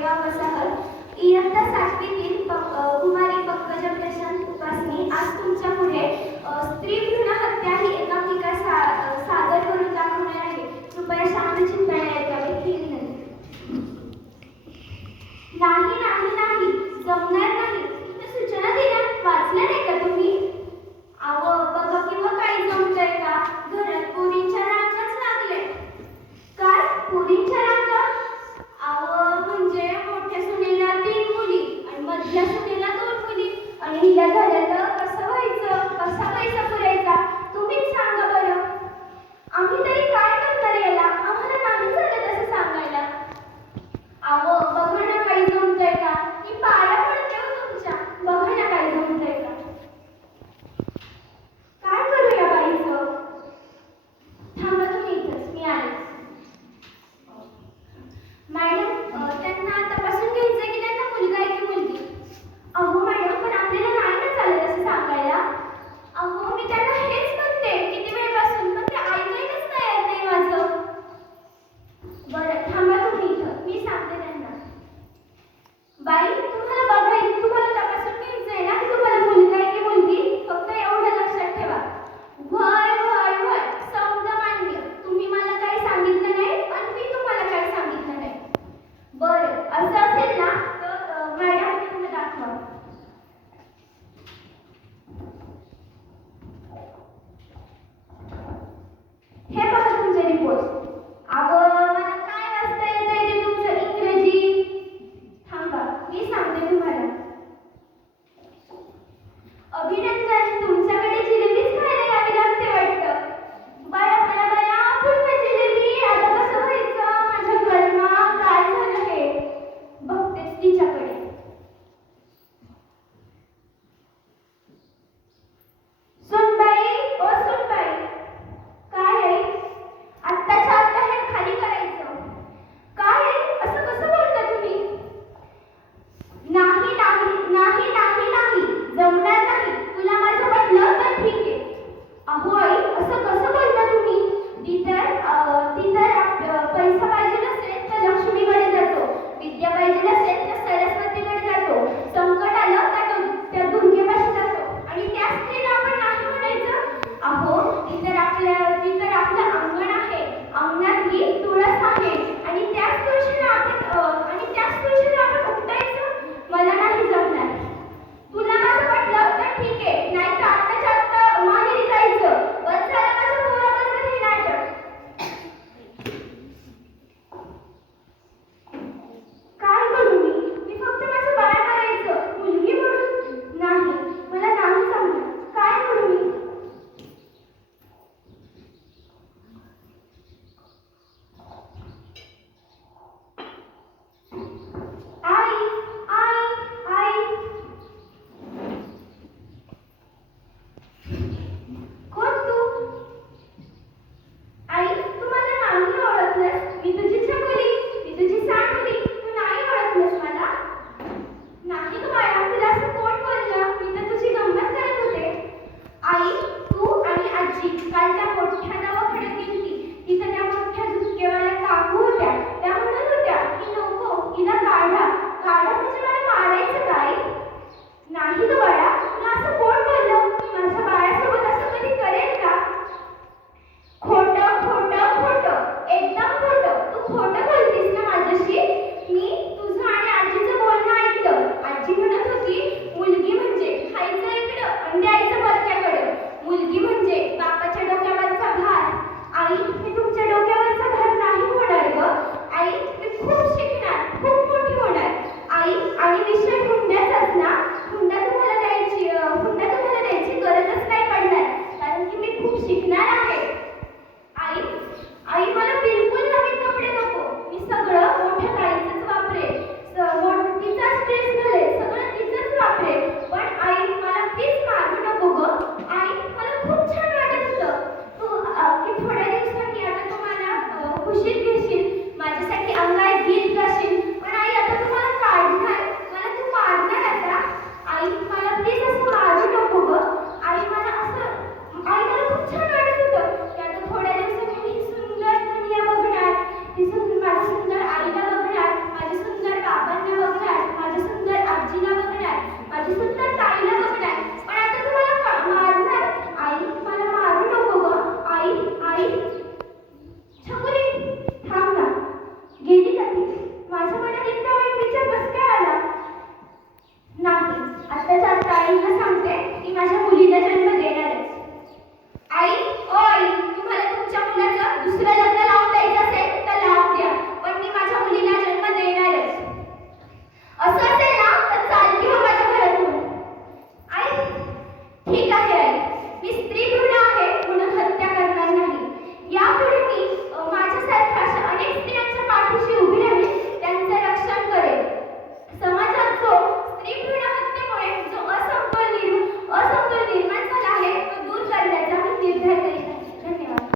आंबेगाव वसाहत इयत्ता 7वीतील कुमारी पंकजा प्रशांत उपासनी आज तुमच्या पुढे स्त्री भ्रूण हत्या ही एकांकिका सादर करून दाखवणार आहे. कृपया शांत चित्ताने ऐकावे ही विनंती. नाही नाही नाही, जमणार नाही. सूचना दिल्या वाचल्या नाही का तुम्ही? अहो बघा किंवा काही जमतंय का? घरात पोरींच्या रांगाच लागले. काय पोरींच्या रांगा? अहो म्हणजे मोठ्या सुनेला 3 मुली आणि मधल्या सुनेला 2 मुली आणि हिला झाल्या तर कसं व्हायचं? कसा पैसा पुरायचा? तुम्हीच सांगा बरं. आम्ही तरी काय करणार याला? आम्हाला नाही झालं तसं सांगायला. अहो बघा ना काही जमतंय का? ही पाया